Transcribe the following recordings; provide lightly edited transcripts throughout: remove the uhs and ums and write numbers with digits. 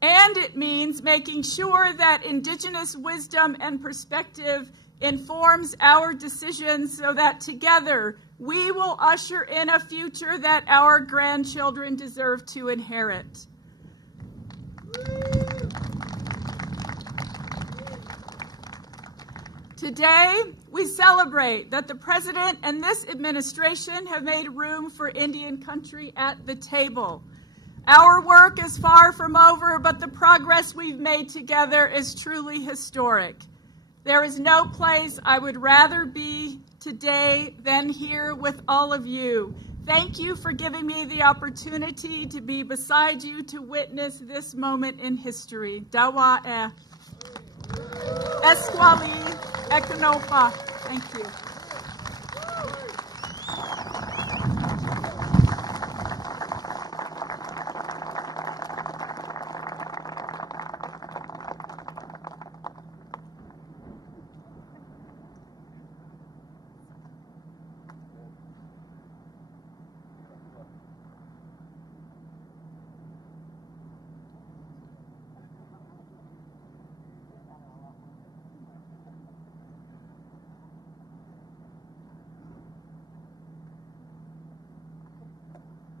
And it means making sure that Indigenous wisdom and perspective informs our decisions so that together we will usher in a future that our grandchildren deserve to inherit. Today, we celebrate that the President and this administration have made room for Indian country at the table. Our work is far from over, but the progress we've made together is truly historic. There is no place I would rather be today than here with all of you. Thank you for giving me the opportunity to be beside you to witness this moment in history. Dawa e. Esquali Ekanofa. Thank you.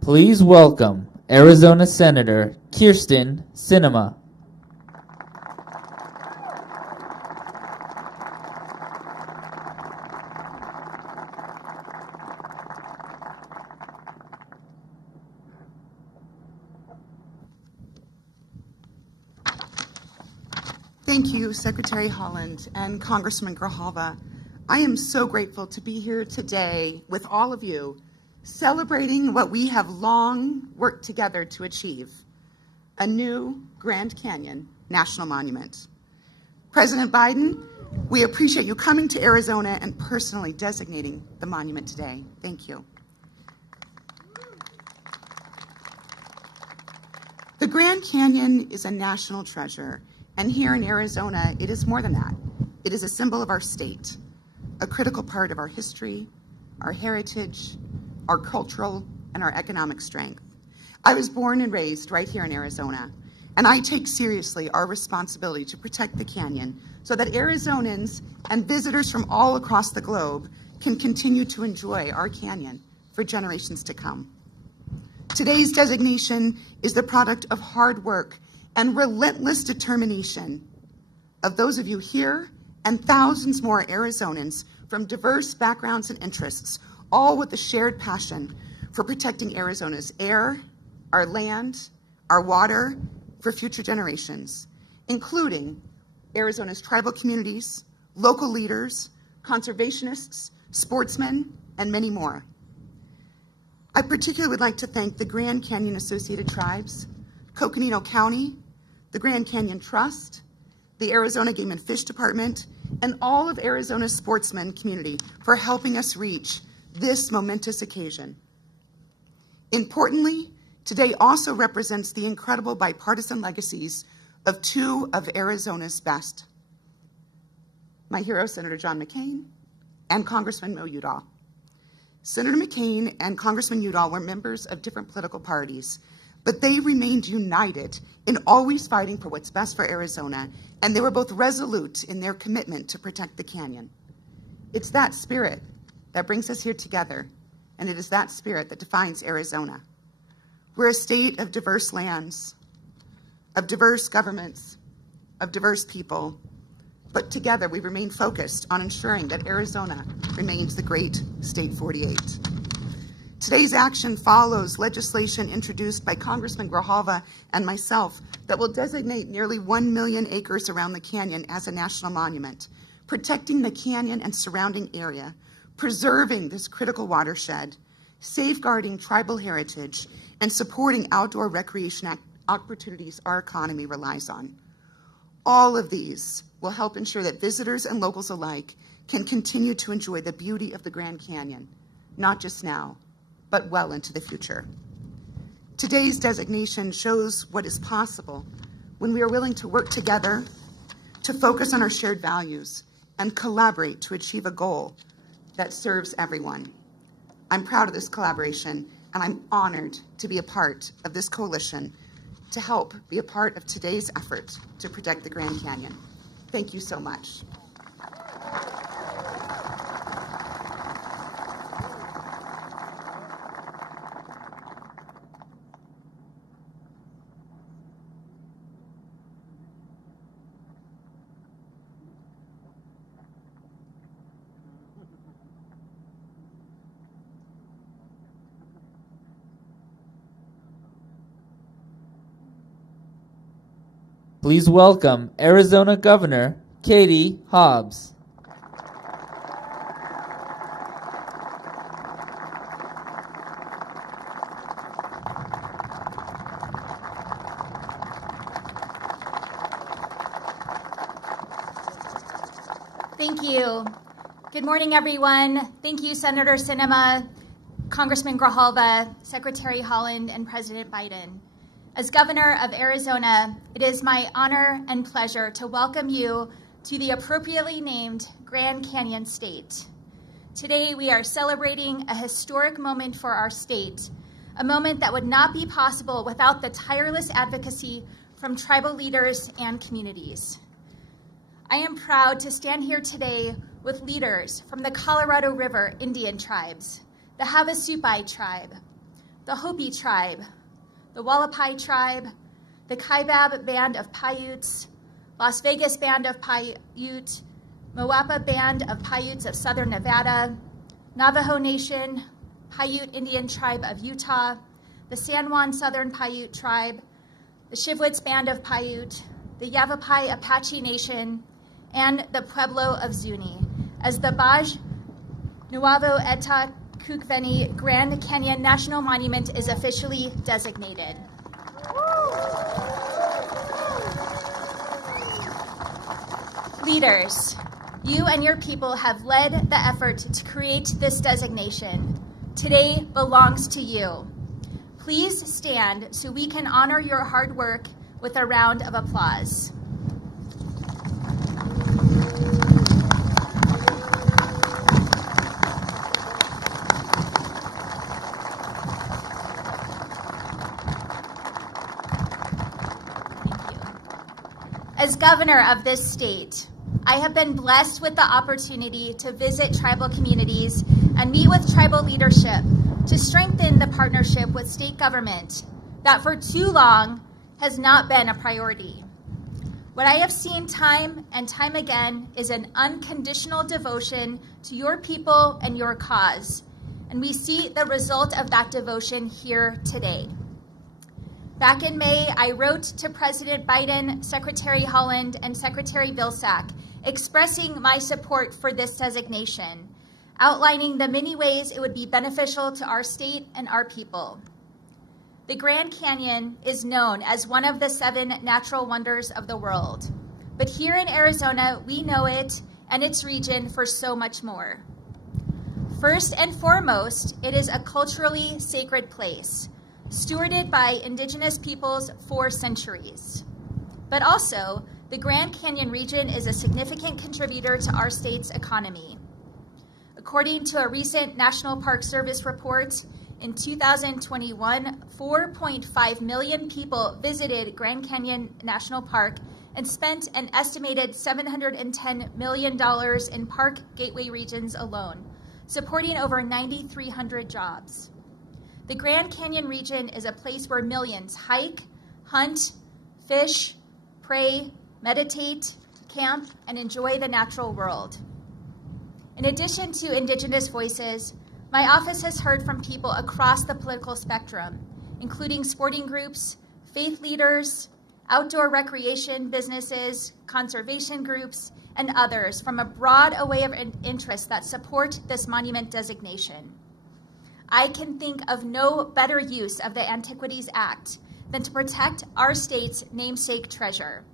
Please welcome Arizona Senator Kyrsten Sinema. Thank you, Secretary Holland and Congressman Grijalva. I am so grateful to be here today with all of you, celebrating what we have long worked together to achieve, a new Grand Canyon National Monument. President Biden, we appreciate you coming to Arizona and personally designating the monument today. Thank you. The Grand Canyon is a national treasure, and here in Arizona, it is more than that. It is a symbol of our state, a critical part of our history, our heritage, our cultural and our economic strength. I was born and raised right here in Arizona, and I take seriously our responsibility to protect the canyon so that Arizonans and visitors from all across the globe can continue to enjoy our canyon for generations to come. Today's designation is the product of hard work and relentless determination of those of you here and thousands more Arizonans from diverse backgrounds and interests, all with a shared passion for protecting Arizona's air, our land, our water for future generations, including Arizona's tribal communities, local leaders, conservationists, sportsmen, and many more. I particularly would like to thank the Grand Canyon Associated Tribes, Coconino County, the Grand Canyon Trust, the Arizona Game and Fish Department, and all of Arizona's sportsmen community for helping us reach this momentous occasion. Importantly, today also represents the incredible bipartisan legacies of two of Arizona's best. My hero, Senator John McCain, and Congressman Mo Udall. Senator McCain and Congressman Udall were members of different political parties, but they remained united in always fighting for what's best for Arizona, and they were both resolute in their commitment to protect the canyon. It's that spirit that brings us here together, and it is that spirit that defines Arizona. We're a state of diverse lands, of diverse governments, of diverse people, but together we remain focused on ensuring that Arizona remains the great State 48. Today's action follows legislation introduced by Congressman Grijalva and myself that will designate nearly 1 million acres around the canyon as a national monument, protecting the canyon and surrounding area, preserving this critical watershed, safeguarding tribal heritage, and supporting outdoor recreation opportunities our economy relies on. All of these will help ensure that visitors and locals alike can continue to enjoy the beauty of the Grand Canyon, not just now, but well into the future. Today's designation shows what is possible when we are willing to work together, to focus on our shared values, and collaborate to achieve a goal that serves everyone. I'm proud of this collaboration, and and I'm honored to be a part of this coalition to help be a part of today's effort to protect the Grand Canyon. Thank you so much. Please welcome Arizona Governor Katie Hobbs. Thank you. Good morning, everyone. Thank you, Senator Sinema, Congressman Grijalva, Secretary Holland, and President Biden. As Governor of Arizona, it is my honor and pleasure to welcome you to the appropriately named Grand Canyon State. Today, we are celebrating a historic moment for our state, a moment that would not be possible without the tireless advocacy from tribal leaders and communities. I am proud to stand here today with leaders from the Colorado River Indian tribes, the Havasupai tribe, the Hopi tribe, the Wallapai tribe, the Kaibab Band of Paiutes, Las Vegas Band of Paiute, Moapa Band of Paiutes of Southern Nevada, Navajo Nation, Paiute Indian Tribe of Utah, the San Juan Southern Paiute Tribe, the Shivwits Band of Paiute, the Yavapai Apache Nation, and the Pueblo of Zuni, as the Baj Nuevo Eta Kukveni Grand Canyon National Monument is officially designated. Leaders, you and your people have led the effort to create this designation. Today belongs to you. Please stand so we can honor your hard work with a round of applause. As governor of this state, I have been blessed with the opportunity to visit tribal communities and meet with tribal leadership to strengthen the partnership with state government that for too long has not been a priority. What I have seen time and time again is an unconditional devotion to your people and your cause, and we see the result of that devotion here today. Back in May, I wrote to President Biden, Secretary Holland, and Secretary Vilsack, expressing my support for this designation, outlining the many ways it would be beneficial to our state and our people. The Grand Canyon is known as one of the 7 natural wonders of the world, but here in Arizona, we know it and its region for so much more. First and foremost, it is a culturally sacred place, stewarded by indigenous peoples for centuries. But also, the Grand Canyon region is a significant contributor to our state's economy. According to a recent National Park Service report, in 2021, 4.5 million people visited Grand Canyon National Park and spent an estimated $710 million in park gateway regions alone, supporting over 9,300 jobs. The Grand Canyon region is a place where millions hike, hunt, fish, pray, meditate, camp, and enjoy the natural world. In addition to Indigenous voices, my office has heard from people across the political spectrum, including sporting groups, faith leaders, outdoor recreation businesses, conservation groups, and others from a broad array of interests that support this monument designation. I can think of no better use of the Antiquities Act than to protect our state's namesake treasure.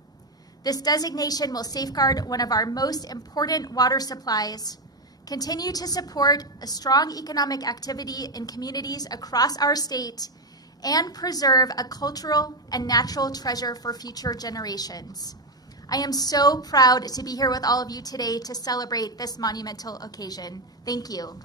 This designation will safeguard one of our most important water supplies, continue to support a strong economic activity in communities across our state, and preserve a cultural and natural treasure for future generations. I am so proud to be here with all of you today to celebrate this monumental occasion. Thank you.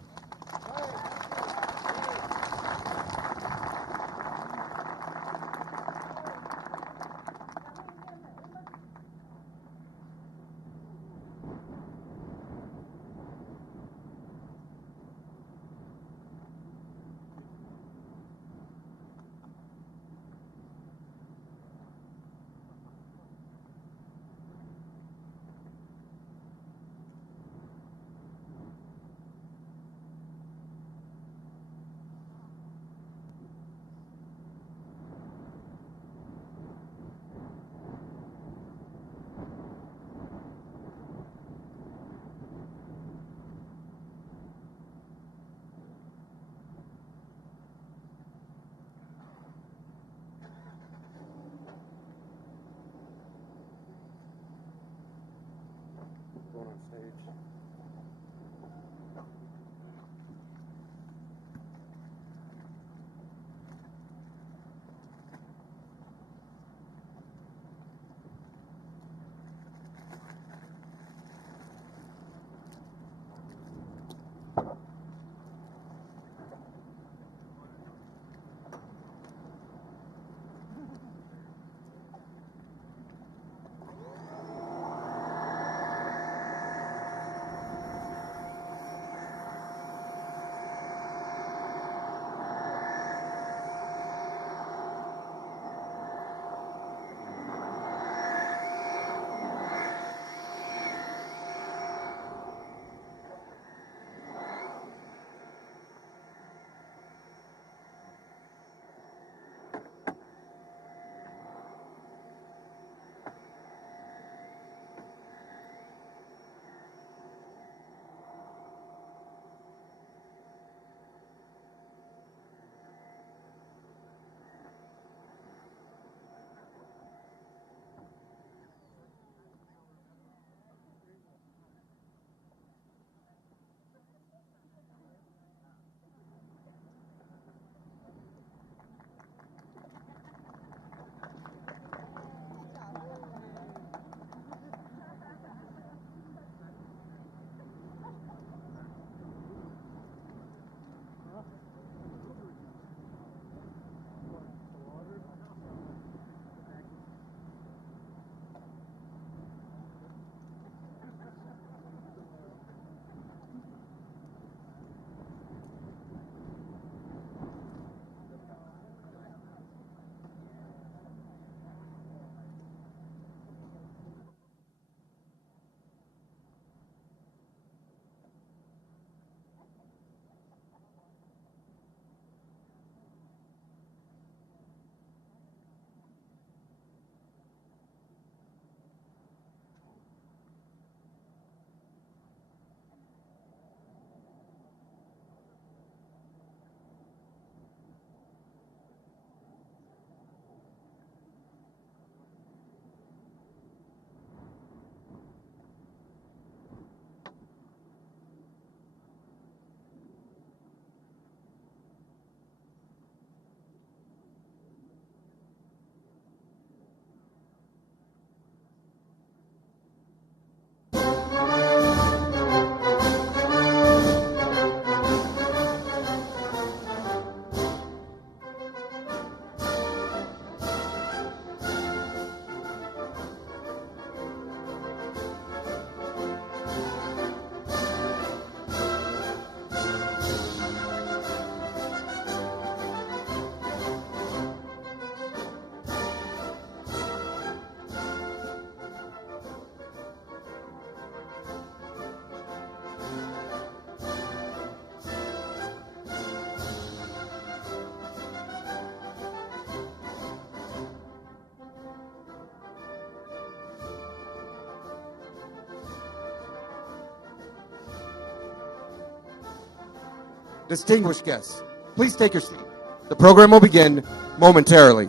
Distinguished guests, please take your seat. The program will begin momentarily.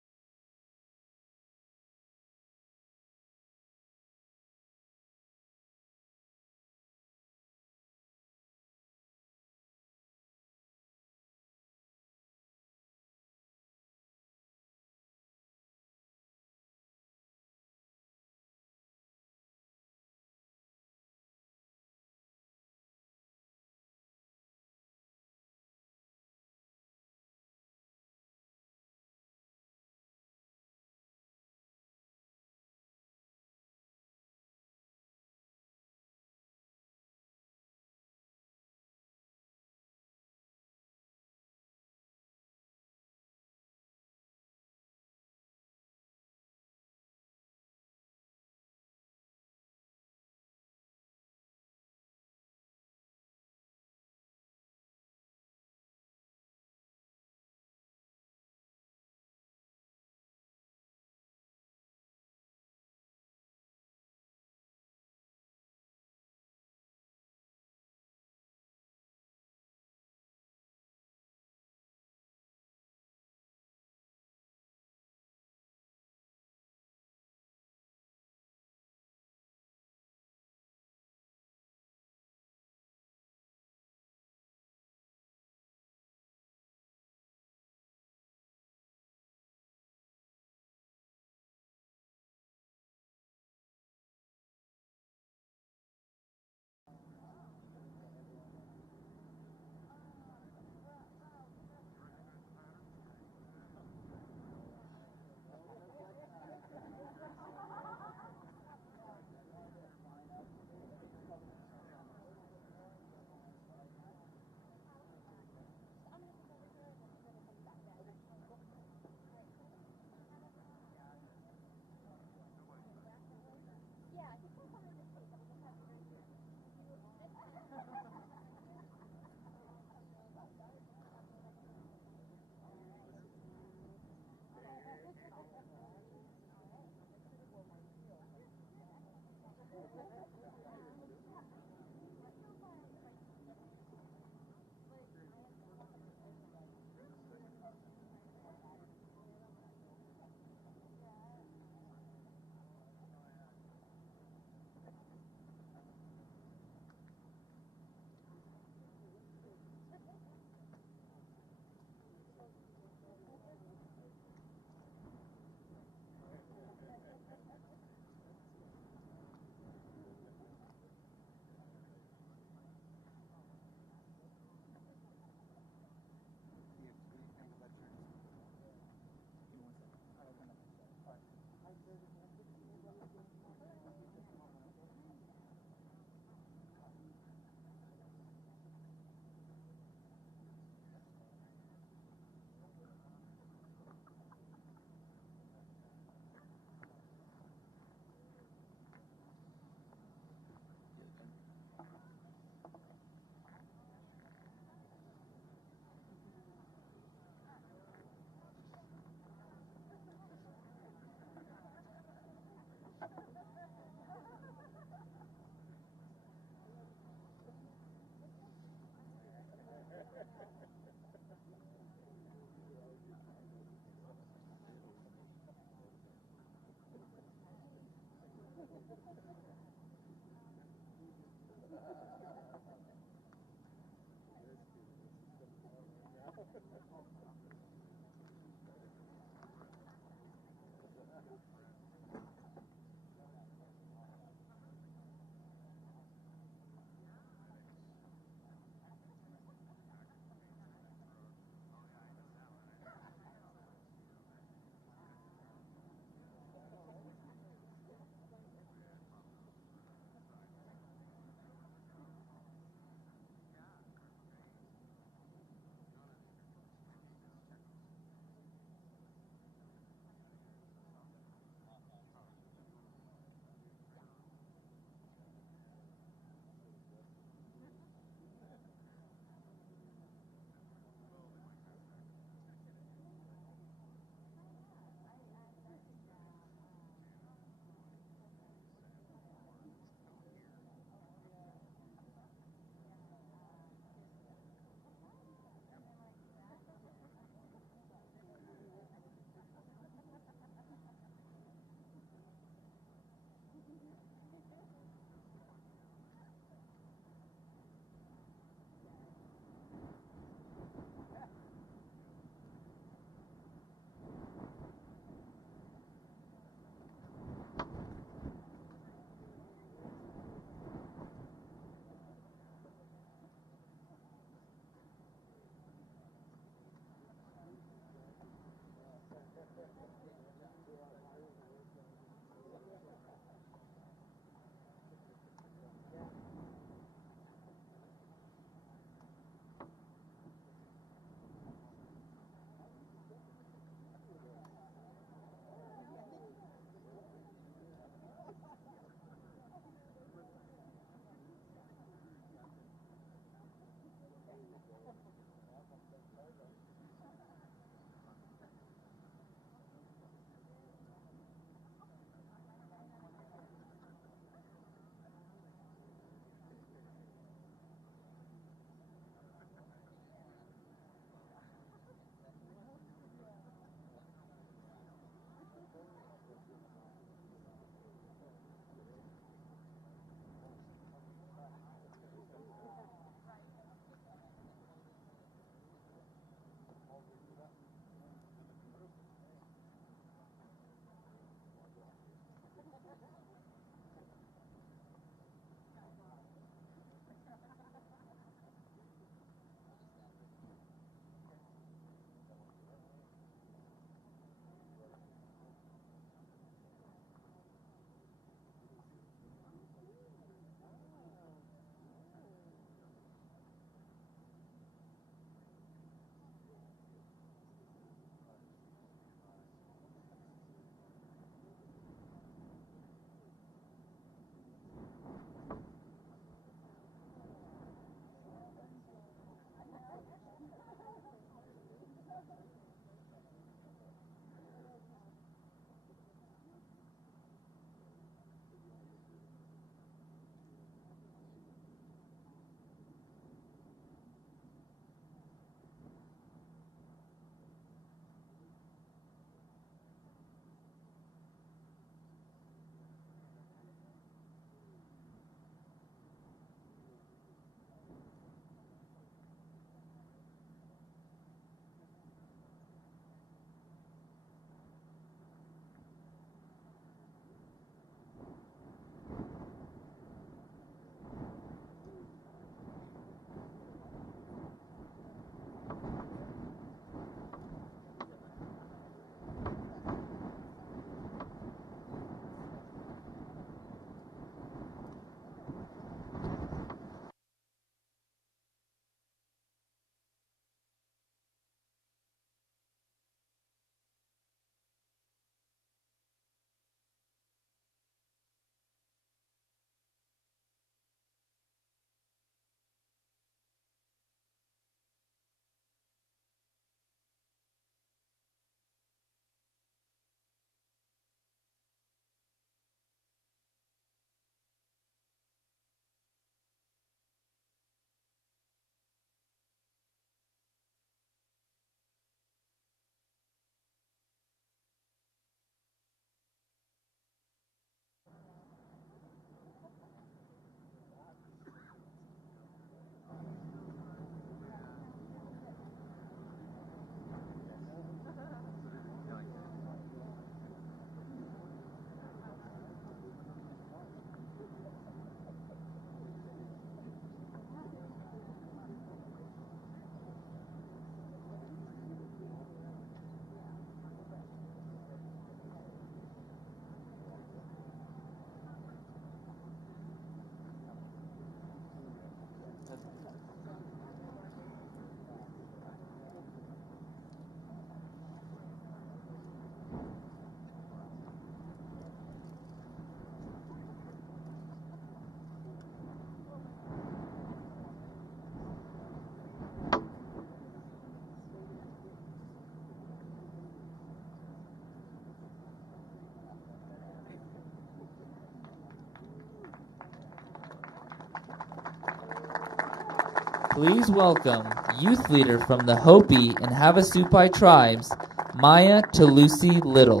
Please welcome youth leader from the Hopi and Havasupai tribes, Maya Talusi Little.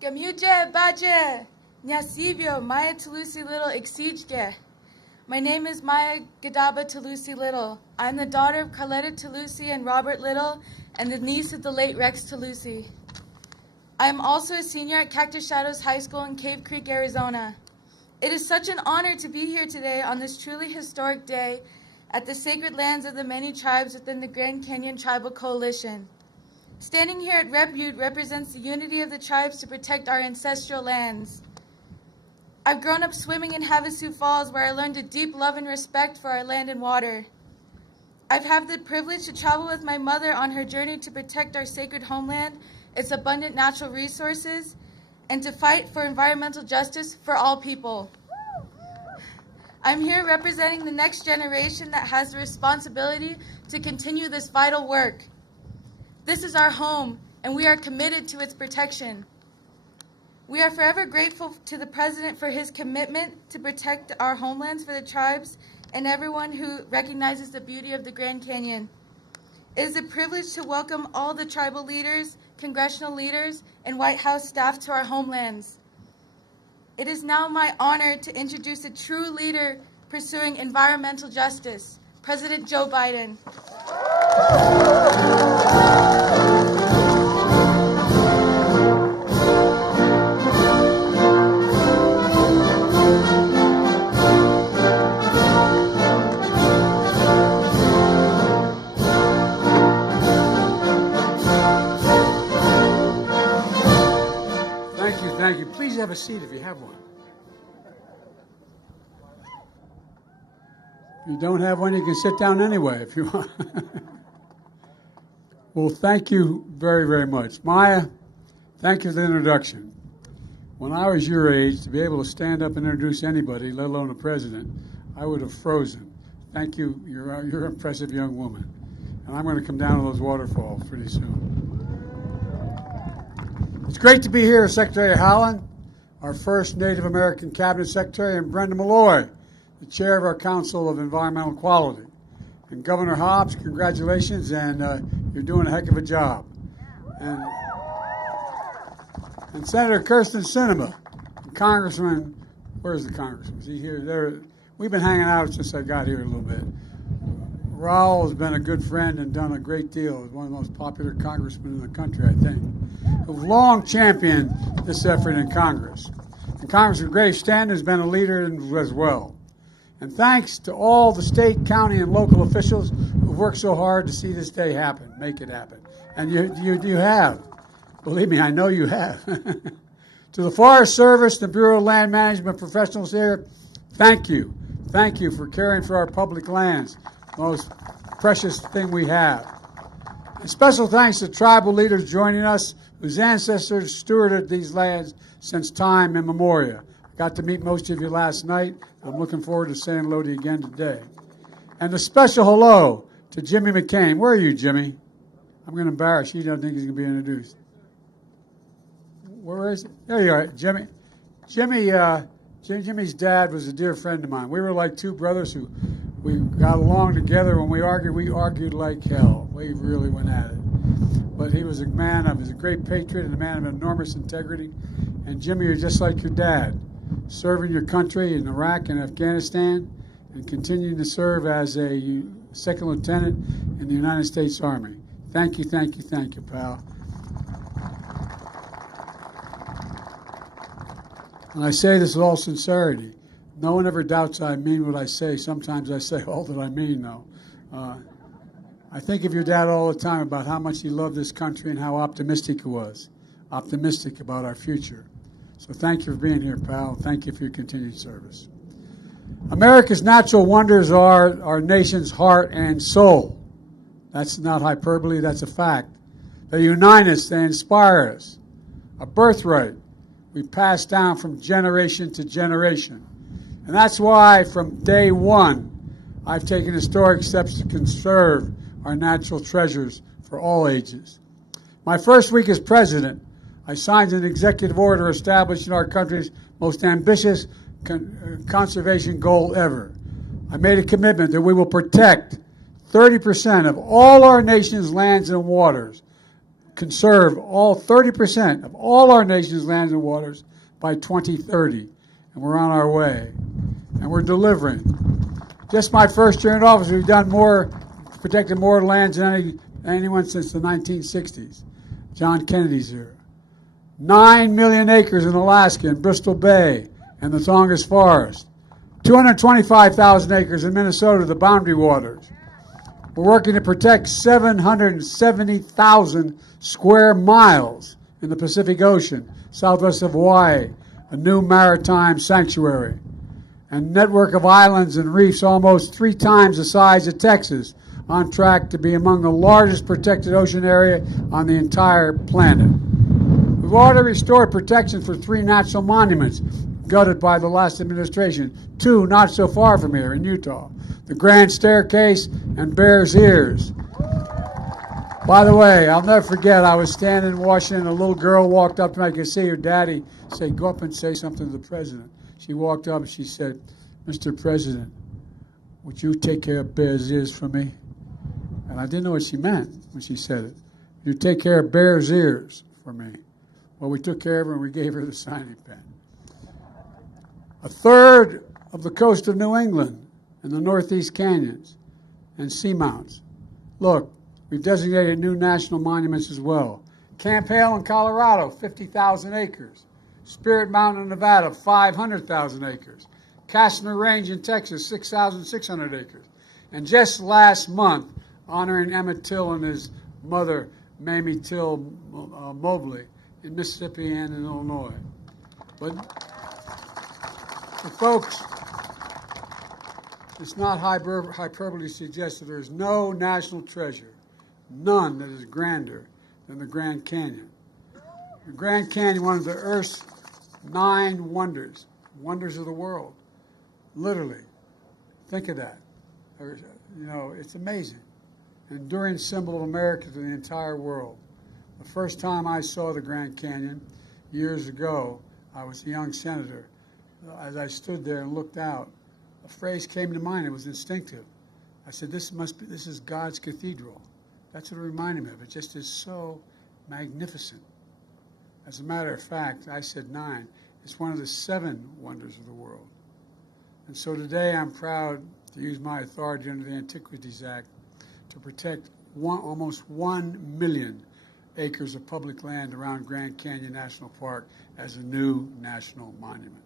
Gamuje Baje, Nyasivyo, Maya Talusi Little Exijge. My name is Maya Gadaba Talusi Little. I'm the daughter of Carletta Talusi and Robert Little, and the niece of the late Rex Talusi. I am also a senior at Cactus Shadows High School in Cave Creek, Arizona. It is such an honor to be here today on this truly historic day at the sacred lands of the many tribes within the Grand Canyon Tribal Coalition. Standing here at Rep Butte represents the unity of the tribes to protect our ancestral lands. I've grown up swimming in Havasu Falls, where I learned a deep love and respect for our land and water. I've had the privilege to travel with my mother on her journey to protect our sacred homeland, its abundant natural resources, and to fight for environmental justice for all people. I'm here representing the next generation that has the responsibility to continue this vital work. This is our home, and we are committed to its protection. We are forever grateful to the President for his commitment to protect our homelands for the tribes and everyone who recognizes the beauty of the Grand Canyon. It is a privilege to welcome all the tribal leaders, congressional leaders, and White House staff to our homelands. It is now my honor to introduce a true leader pursuing environmental justice, President Joe Biden. Thank you. Please have a seat if you have one. If you don't have one, you can sit down anyway if you want. Well, thank you very, very much. Maya, thank you for the introduction. When I was your age, to be able to stand up and introduce anybody, let alone a president, I would have frozen. Thank you. You're an impressive young woman. And I'm going to come down to those waterfalls pretty soon. It's great to be here with Secretary Howland, our first Native American Cabinet Secretary, and Brenda Malloy, the chair of our Council of Environmental Quality. And Governor Hobbs, congratulations, and you're doing a heck of a job. And Senator Kirsten Sinema, and Congressman, where's the Congressman? Is he here? There. We've been hanging out since I got here a little bit. Raul has been a good friend and done a great deal. He's one of the most popular congressmen in the country, I think, who've long championed this effort in Congress. And Congressman Grace Stanton has been a leader as well. And thanks to all the state, county, and local officials who've worked so hard to see this day happen, make it happen. And you have. Believe me, I know you have. To the Forest Service, the Bureau of Land Management professionals here, thank you. Thank you for caring for our public lands, the most precious thing we have. And special thanks to tribal leaders joining us whose ancestors stewarded these lands since time immemorial. Got to meet most of you last night. I'm looking forward to saying hello to you again today. And a special hello to Jimmy McCain. Where are you, Jimmy? I'm going to embarrass you. He doesn't think he's going to be introduced. Where is it? There you are, Jimmy. Jimmy's dad was a dear friend of mine. We were like two brothers who we got along together. When we argued like hell. We really went at it. But he was a great patriot and a man of enormous integrity. And Jimmy, you're just like your dad, serving your country in Iraq and Afghanistan and continuing to serve as a second lieutenant in the United States Army. Thank you, pal. And I say this with all sincerity. No one ever doubts I mean what I say. Sometimes I say all that I mean, though. I think of your dad all the time about how much he loved this country and how optimistic he was, optimistic about our future. So thank you for being here, pal. Thank you for your continued service. America's natural wonders are our nation's heart and soul. That's not hyperbole, that's a fact. They unite us, they inspire us. A birthright we pass down from generation to generation. And that's why from day one, I've taken historic steps to conserve our natural treasures for all ages. My first week as president, I signed an executive order establishing our country's most ambitious conservation goal ever. I made a commitment that we will protect 30% of all our nation's lands and waters, conserve all 30% of all our nation's lands and waters by 2030. And we're on our way. And we're delivering. Just my first year in office, we've done more, protected more lands than anyone since the 1960s, John Kennedy's era. 9 million acres in Alaska and Bristol Bay and the Tongass Forest. 225,000 acres in Minnesota, the Boundary Waters. We're working to protect 770,000 square miles in the Pacific Ocean, southwest of Hawaii, a new maritime sanctuary, and network of islands and reefs almost 3 times the size of Texas, on track to be among the largest protected ocean area on the entire planet. We've already restored protection for 3 national monuments gutted by the last administration, 2 not so far from here in Utah, the Grand Staircase and Bears Ears. By the way, I'll never forget, I was standing in Washington, a little girl walked up to me, I could see her daddy say, go up and say something to the president. She walked up and she said, Mr. President, would you take care of Bears Ears for me? And I didn't know what she meant when she said it. Would you take care of Bears Ears for me? Well, we took care of her and we gave her the signing pen. A third of the coast of New England and the Northeast Canyons and seamounts. Look, we've designated new national monuments as well. Camp Hale in Colorado, 50,000 acres. Spirit Mountain in Nevada, 500,000 acres. Kastner Range in Texas, 6,600 acres. And just last month, honoring Emmett Till and his mother, Mamie Till Mobley, in Mississippi and in Illinois. But folks, it's not hyperbole to suggest that there is no national treasure, none that is grander than the Grand Canyon. The Grand Canyon, one of the Earth's 9 wonders, wonders of the world, literally. Think of that. You know, it's amazing. Enduring symbol of America to the entire world. The first time I saw the Grand Canyon years ago, I was a young senator. As I stood there and looked out, a phrase came to mind. It was instinctive. I said, this is God's cathedral. That's what it reminded me of. It just is so magnificent. As a matter of fact, I said 9. It's one of the 7 wonders of the world. And so today I'm proud to use my authority under the Antiquities Act to protect almost 1 million acres of public land around Grand Canyon National Park as a new national monument.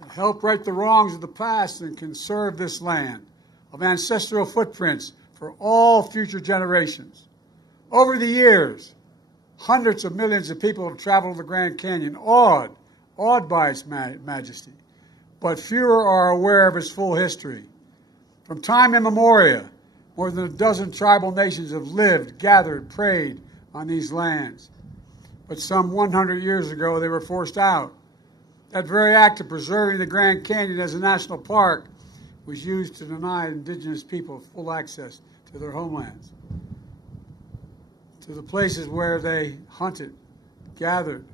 To help right the wrongs of the past and conserve this land of ancestral footprints for all future generations. Over the years, hundreds of millions of people have traveled the Grand Canyon, awed by its majesty, but fewer are aware of its full history. From time immemorial, more than a dozen tribal nations have lived, gathered, prayed on these lands. But some 100 years ago, they were forced out. That very act of preserving the Grand Canyon as a national park was used to deny indigenous people full access to their homelands, to the places where they hunted, gathered,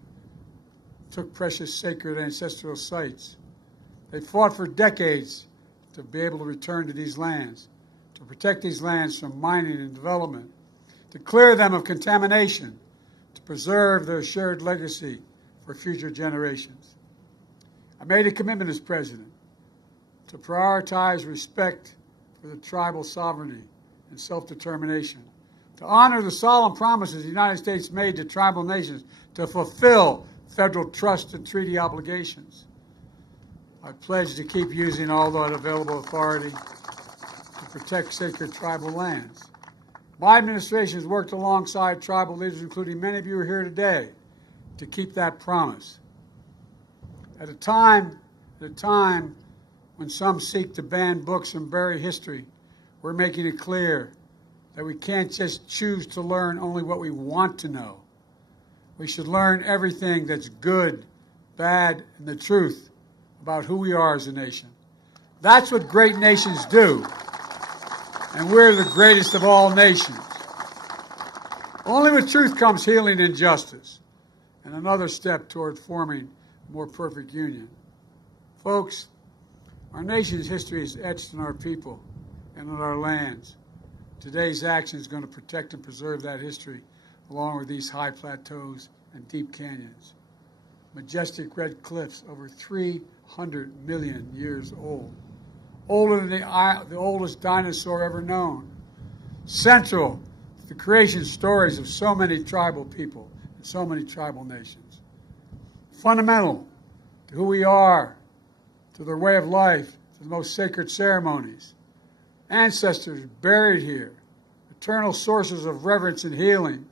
took precious sacred ancestral sites. They fought for decades to be able to return to these lands, to protect these lands from mining and development, to clear them of contamination, to preserve their shared legacy for future generations. I made a commitment as president to prioritize respect for the tribal sovereignty and self-determination, to honor the solemn promises the United States made to tribal nations to fulfill federal trust and treaty obligations. I pledge to keep using all that available authority to protect sacred tribal lands. My administration has worked alongside tribal leaders, including many of you who are here today, to keep that promise. At a time when some seek to ban books and bury history, we're making it clear that we can't just choose to learn only what we want to know. We should learn everything that's good, bad, and the truth about who we are as a nation. That's what great nations do. And we're the greatest of all nations. Only with truth comes healing and justice, and another step toward forming a more perfect union. Folks, our nation's history is etched in our people and in our lands. Today's action is going to protect and preserve that history, along with these high plateaus and deep canyons. Majestic red cliffs over 300 million years old, older than the oldest dinosaur ever known. Central to the creation stories of so many tribal people and so many tribal nations. Fundamental to who we are, to their way of life, to the most sacred ceremonies. Ancestors buried here, eternal sources of reverence and healing.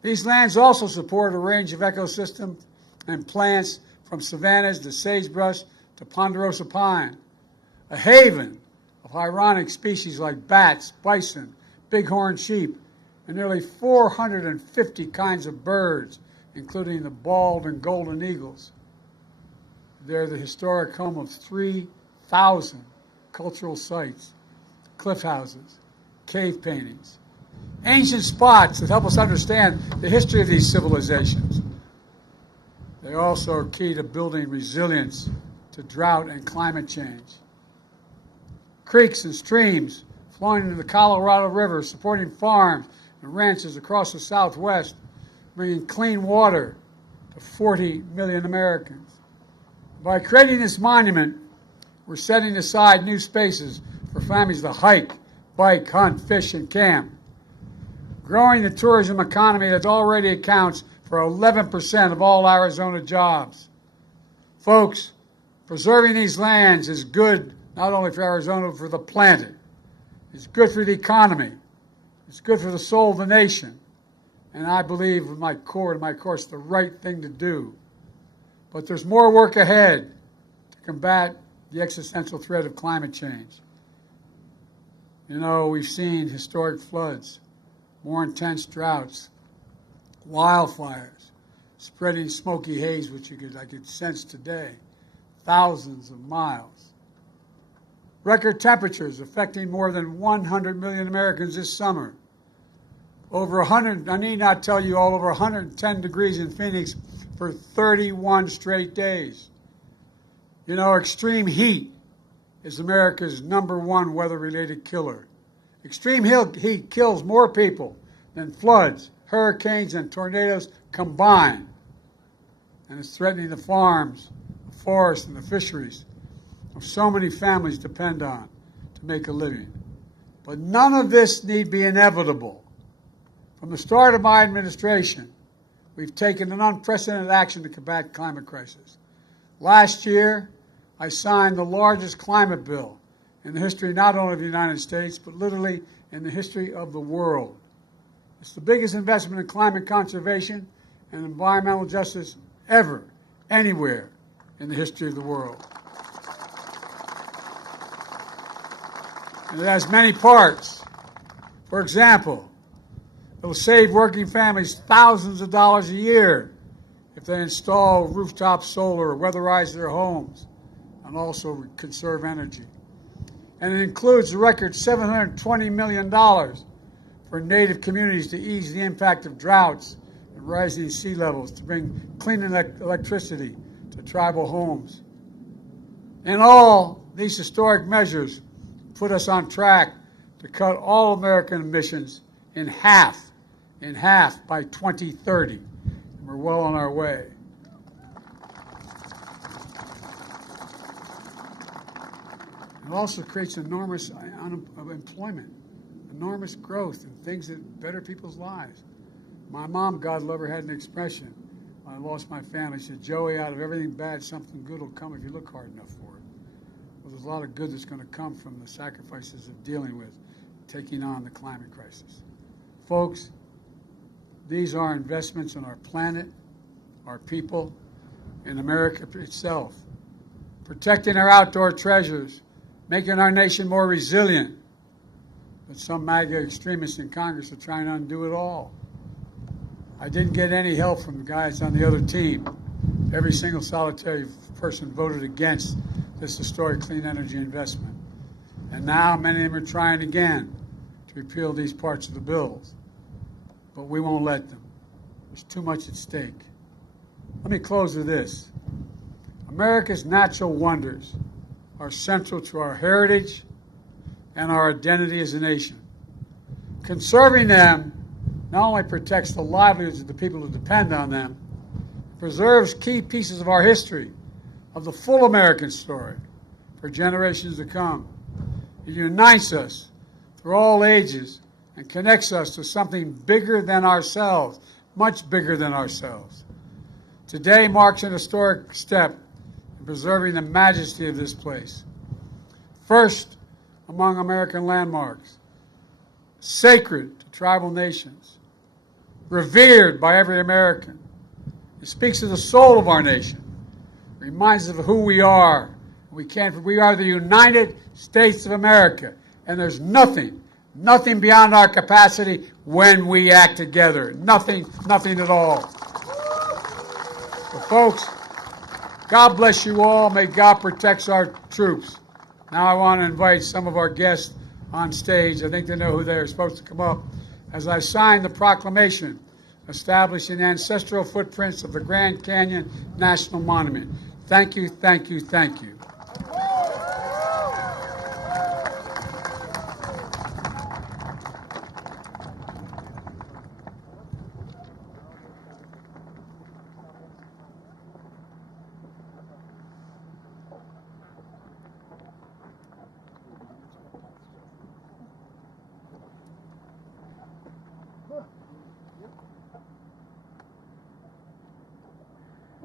These lands also support a range of ecosystems and plants from savannas to sagebrush to ponderosa pine, a haven of ironic species like bats, bison, bighorn sheep, and nearly 450 kinds of birds, including the bald and golden eagles. They're the historic home of 3,000 cultural sites, cliff houses, cave paintings, ancient spots that help us understand the history of these civilizations. They also are key to building resilience to drought and climate change. Creeks and streams flowing into the Colorado River, supporting farms and ranches across the Southwest, bringing clean water to 40 million Americans. By creating this monument, we're setting aside new spaces for families to hike, bike, hunt, fish, and camp. Growing the tourism economy that already accounts for 11% of all Arizona jobs. Folks, preserving these lands is good not only for Arizona, but for the planet. It's good for the economy. It's good for the soul of the nation. And I believe with my core and my course, the right thing to do. But there's more work ahead to combat the existential threat of climate change. You know, we've seen historic floods, more intense droughts, wildfires, spreading smoky haze, which I could sense today, thousands of miles. Record temperatures affecting more than 100 million Americans this summer. Over 100, I need not tell you, all over 110 degrees in Phoenix for 31 straight days. You know, extreme heat is America's #1 weather-related killer. Extreme heat kills more people than floods, hurricanes, and tornadoes combined. And it's threatening the farms, the forests, and the fisheries of so many families depend on to make a living. But none of this need be inevitable. From the start of my administration, we've taken an unprecedented action to combat climate crisis. Last year, I signed the largest climate bill in the history not only of the United States, but literally in the history of the world. It's the biggest investment in climate conservation and environmental justice ever, anywhere in the history of the world. And it has many parts. For example, it will save working families thousands of dollars a year if they install rooftop solar or weatherize their homes, and also conserve energy. And it includes a record $720 million for Native communities to ease the impact of droughts and rising sea levels, to bring clean electricity to tribal homes. In all, these historic measures put us on track to cut all American emissions in half by 2030. And we're well on our way. It also creates enormous employment, enormous growth, and things that better people's lives. My mom, God love her, had an expression when I lost my family. She said, "Joey, out of everything bad, something good will come if you look hard enough for it." Well, there's a lot of good that's going to come from the sacrifices of dealing with, taking on the climate crisis. Folks, these are investments in our planet, our people, in America itself. Protecting our outdoor treasures, making our nation more resilient. But some MAGA extremists in Congress are trying to undo it all. I didn't get any help from the guys on the other team. Every single solitary person voted against this historic clean energy investment. And now many of them are trying again to repeal these parts of the bills. But we won't let them. There's too much at stake. Let me close with this. America's natural wonders are central to our heritage and our identity as a nation. Conserving them not only protects the livelihoods of the people who depend on them, preserves key pieces of our history, of the full American story, for generations to come. It unites us through all ages and connects us to something bigger than ourselves, much bigger than ourselves. Today marks an historic step in preserving the majesty of this place. First among American landmarks, sacred to tribal nations, revered by every American. It speaks of the soul of our nation, reminds us of who we are. We are the United States of America, and there's nothing beyond our capacity when we act together. Nothing at all. So folks, God bless you all. May God protect our troops. Now I want to invite some of our guests on stage. I think they know who they are supposed to come up as I sign the proclamation establishing the ancestral footprints of the Grand Canyon National Monument. Thank you, thank you, thank you.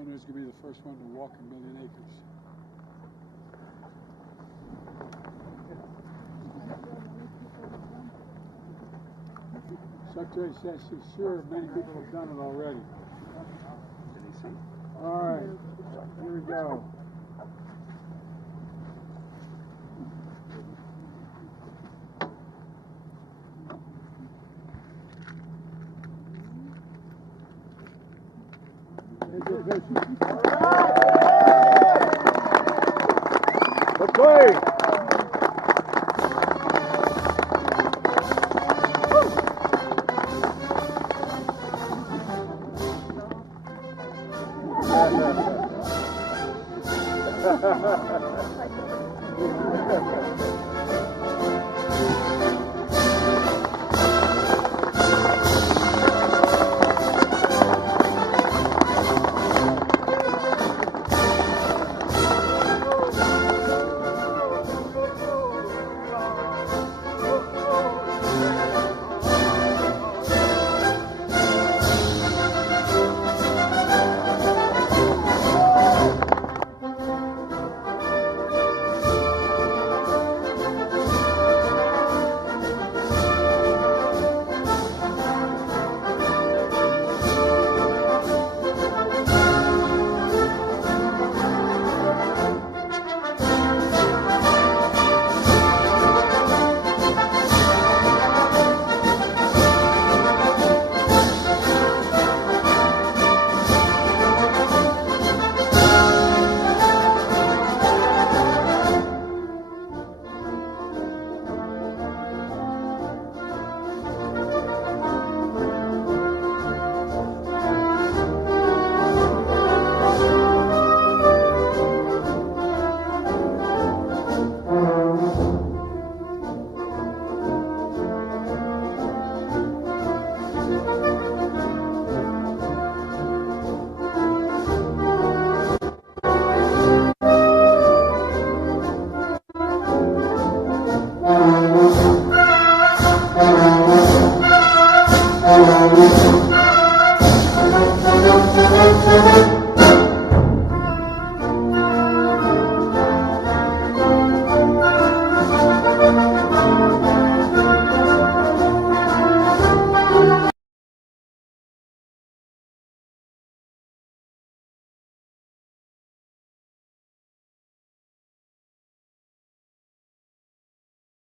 Who's going to be the first one to walk a million acres? Secretary says she's sure many people have done it already. All right, here we go. Let's play. Thank you.